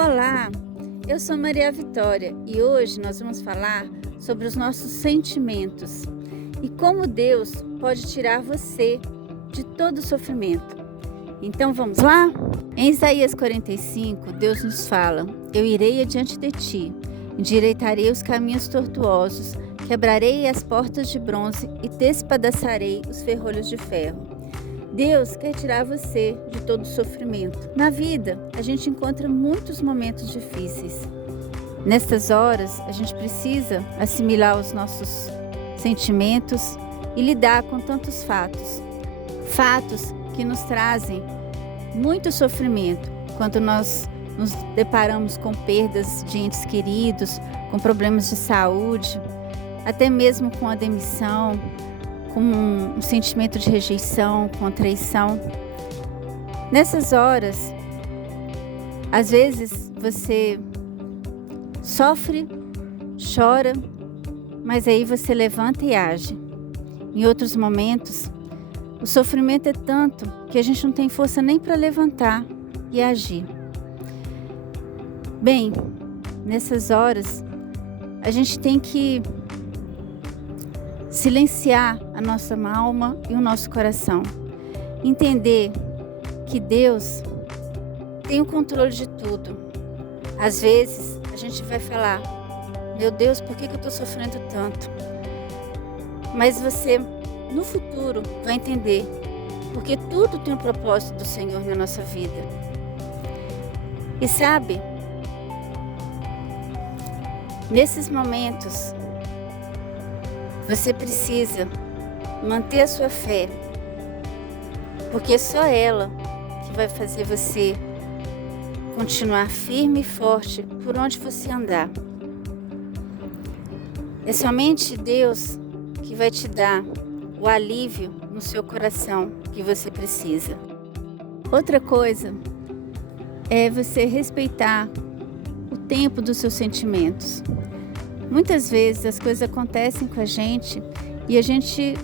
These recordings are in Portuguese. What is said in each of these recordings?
Olá, eu sou Maria Vitória e hoje nós vamos falar sobre os nossos sentimentos e como Deus pode tirar você de todo sofrimento. Então vamos lá? Em Isaías 45, Deus nos fala: Eu irei adiante de ti, endireitarei os caminhos tortuosos, quebrarei as portas de bronze e despedaçarei os ferrolhos de ferro. Deus quer tirar você de todo sofrimento. Na vida, a gente encontra muitos momentos difíceis. Nestas horas, a gente precisa assimilar os nossos sentimentos e lidar com tantos fatos. Fatos que nos trazem muito sofrimento quando nós nos deparamos com perdas de entes queridos, com problemas de saúde, até mesmo com a demissão, com um sentimento de rejeição, com a traição. Nessas horas, às vezes você sofre, chora, mas aí você levanta e age. Em outros momentos, o sofrimento é tanto que a gente não tem força nem para levantar e agir. Bem, nessas horas, a gente tem que silenciar a nossa alma e o nosso coração. Entender que Deus tem o controle de tudo. Às vezes, a gente vai falar: meu Deus, por que eu estou sofrendo tanto? Mas você, no futuro, vai entender, porque tudo tem um propósito do Senhor na nossa vida. E sabe, nesses momentos, você precisa manter a sua fé, porque é só ela que vai fazer você continuar firme e forte por onde você andar. É somente Deus que vai te dar o alívio no seu coração que você precisa. Outra coisa é você respeitar o tempo dos seus sentimentos. Muitas vezes as coisas acontecem com a gente e a gente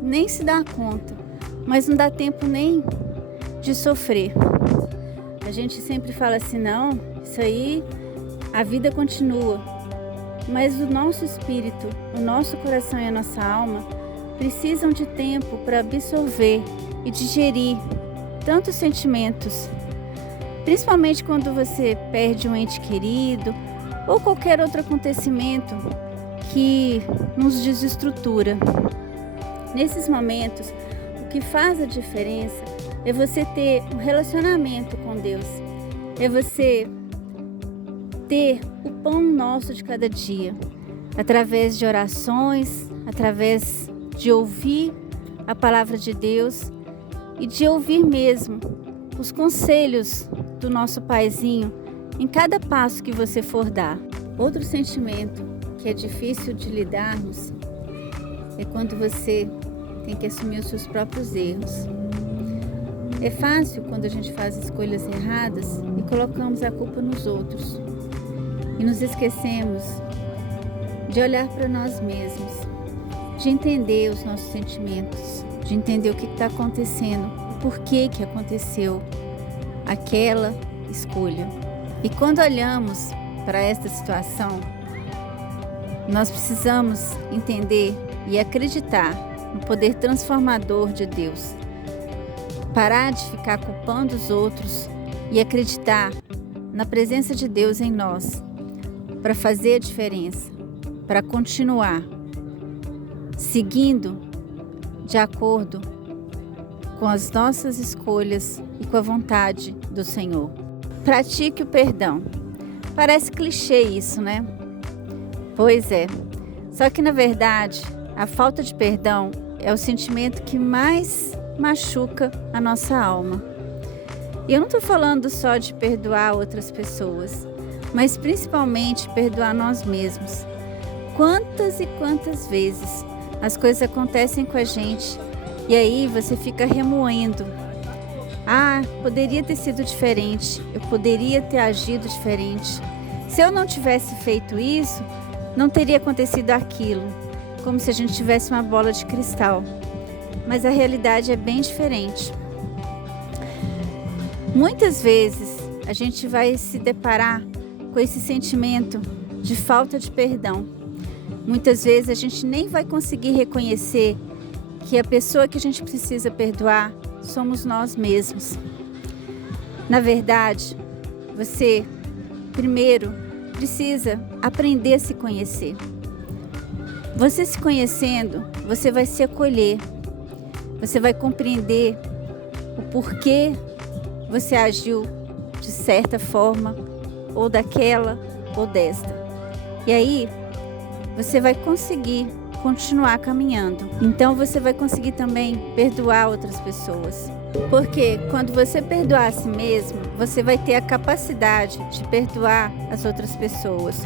nem se dá conta, mas não dá tempo nem de sofrer. A gente sempre fala assim: não, isso aí, a vida continua. Mas o nosso espírito, o nosso coração e a nossa alma precisam de tempo para absorver e digerir tantos sentimentos. Principalmente quando você perde um ente querido ou qualquer outro acontecimento que nos desestrutura. Nesses momentos, o que faz a diferença é você ter um relacionamento com Deus, é você ter o pão nosso de cada dia, através de orações, através de ouvir a palavra de Deus e de ouvir mesmo os conselhos do nosso Paizinho em cada passo que você for dar. Outro sentimento que é difícil de lidarmos é quando você tem que assumir os seus próprios erros. É fácil quando a gente faz escolhas erradas e colocamos a culpa nos outros. E nos esquecemos de olhar para nós mesmos, de entender os nossos sentimentos, de entender o que está acontecendo, o porquê que aconteceu aquela escolha. E quando olhamos para esta situação, nós precisamos entender e acreditar no poder transformador de Deus. Parar de ficar culpando os outros e acreditar na presença de Deus em nós, para fazer a diferença, para continuar seguindo de acordo com as nossas escolhas e com a vontade do Senhor. Pratique o perdão. Parece clichê isso, né? Pois é. Só que na verdade, a falta de perdão é o sentimento que mais machuca a nossa alma. E eu não estou falando só de perdoar outras pessoas, mas principalmente perdoar nós mesmos. Quantas e quantas vezes as coisas acontecem com a gente e aí você fica remoendo: ah, poderia ter sido diferente, eu poderia ter agido diferente. Se eu não tivesse feito isso, não teria acontecido aquilo. Como se a gente tivesse uma bola de cristal. Mas a realidade é bem diferente. Muitas vezes a gente vai se deparar com esse sentimento de falta de perdão. Muitas vezes a gente nem vai conseguir reconhecer que a pessoa que a gente precisa perdoar somos nós mesmos. Na verdade, você primeiro precisa aprender a se conhecer. Você se conhecendo, você vai se acolher. Você vai compreender o porquê você agiu de certa forma, ou daquela, ou desta. E aí, você vai conseguir continuar caminhando. Então, você vai conseguir também perdoar outras pessoas. Porque quando você perdoar a si mesmo, você vai ter a capacidade de perdoar as outras pessoas.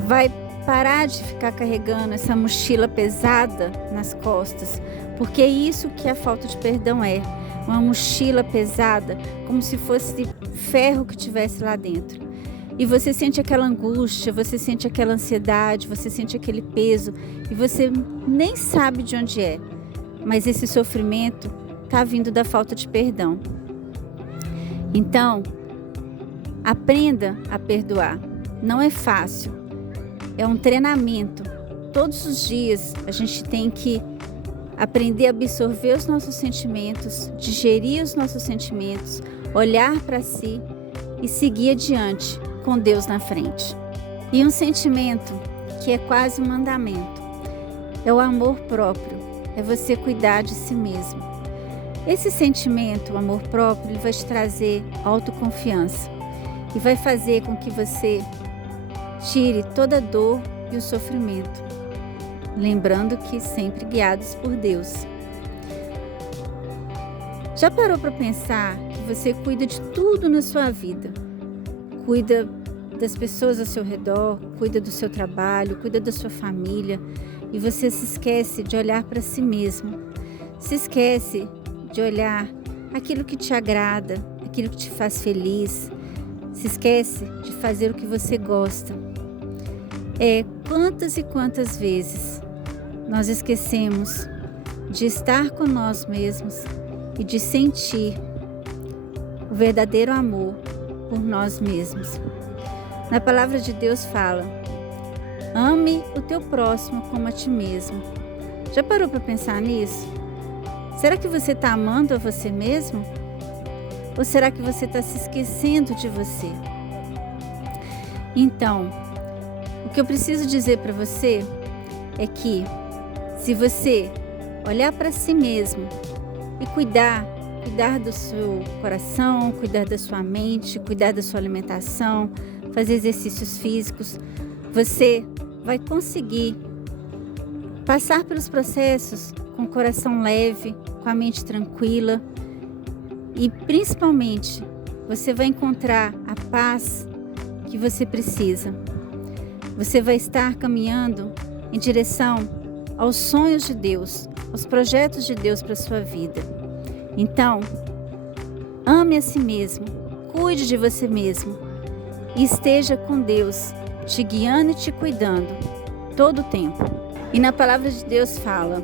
Vai parar de ficar carregando essa mochila pesada nas costas, porque é isso que a falta de perdão é. Uma mochila pesada, como se fosse ferro que tivesse lá dentro. E você sente aquela angústia, você sente aquela ansiedade, você sente aquele peso e você nem sabe de onde é. Mas esse sofrimento está vindo da falta de perdão. Então, aprenda a perdoar. Não é fácil, é um treinamento. Todos os dias a gente tem que aprender a absorver os nossos sentimentos, digerir os nossos sentimentos, olhar para si e seguir adiante com Deus na frente. E um sentimento que é quase um mandamento é o amor próprio, é você cuidar de si mesmo. Esse sentimento, o amor próprio, ele vai te trazer autoconfiança e vai fazer com que você tire toda a dor e o sofrimento. Lembrando que sempre guiados por Deus. Já parou para pensar que você cuida de tudo na sua vida? Cuida das pessoas ao seu redor, cuida do seu trabalho, cuida da sua família e você se esquece de olhar para si mesmo. Se esquece de olhar aquilo que te agrada, aquilo que te faz feliz. Se esquece de fazer o que você gosta. Quantas e quantas vezes nós esquecemos de estar com nós mesmos e de sentir o verdadeiro amor por nós mesmos. Na palavra de Deus fala: ame o teu próximo como a ti mesmo. Já parou para pensar nisso? Será que você está amando a você mesmo? Ou será que você está se esquecendo de você? Então, o que eu preciso dizer para você é que se você olhar para si mesmo e cuidar do seu coração, cuidar da sua mente, cuidar da sua alimentação, fazer exercícios físicos, você vai conseguir passar pelos processos com o coração leve, com a mente tranquila e principalmente você vai encontrar a paz que você precisa. Você vai estar caminhando em direção aos sonhos de Deus, aos projetos de Deus para a sua vida. Então, ame a si mesmo, cuide de você mesmo e esteja com Deus, te guiando e te cuidando todo o tempo. E na palavra de Deus fala,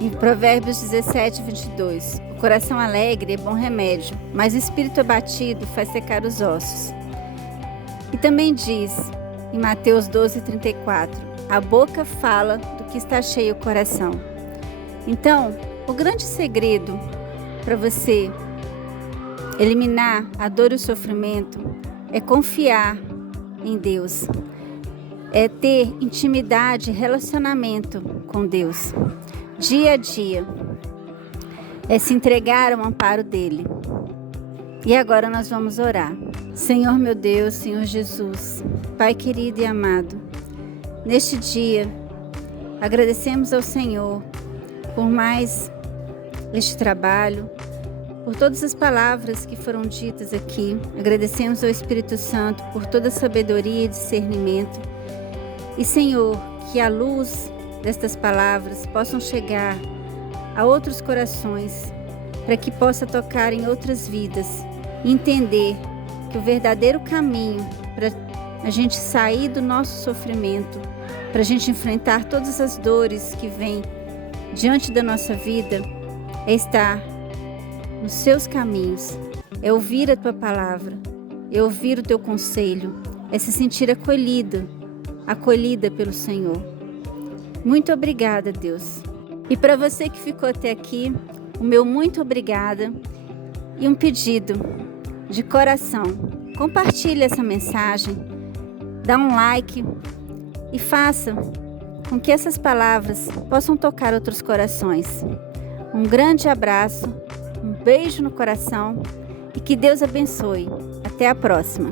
em Provérbios 17, 22, o coração alegre é bom remédio, mas o espírito abatido faz secar os ossos. E também diz, em Mateus 12, 34, a boca fala do que está cheio o coração. Então, o grande segredo para você eliminar a dor e o sofrimento é confiar em Deus. É ter intimidade, relacionamento com Deus, dia a dia. É se entregar ao amparo dele. E agora nós vamos orar. Senhor meu Deus, Senhor Jesus, Pai querido e amado, neste dia, agradecemos ao Senhor por mais este trabalho, por todas as palavras que foram ditas aqui. Agradecemos ao Espírito Santo por toda a sabedoria e discernimento. E, Senhor, que a luz destas palavras possam chegar a outros corações, para que possa tocar em outras vidas e entender que o verdadeiro caminho para a gente sair do nosso sofrimento, para a gente enfrentar todas as dores que vêm diante da nossa vida, é estar nos seus caminhos, é ouvir a tua palavra, é ouvir o teu conselho, é se sentir acolhida pelo Senhor. Muito obrigada, Deus. E para você que ficou até aqui, o meu muito obrigada e um pedido de coração. Compartilhe essa mensagem, dá um like e faça com que essas palavras possam tocar outros corações. Um grande abraço, um beijo no coração e que Deus abençoe. Até a próxima.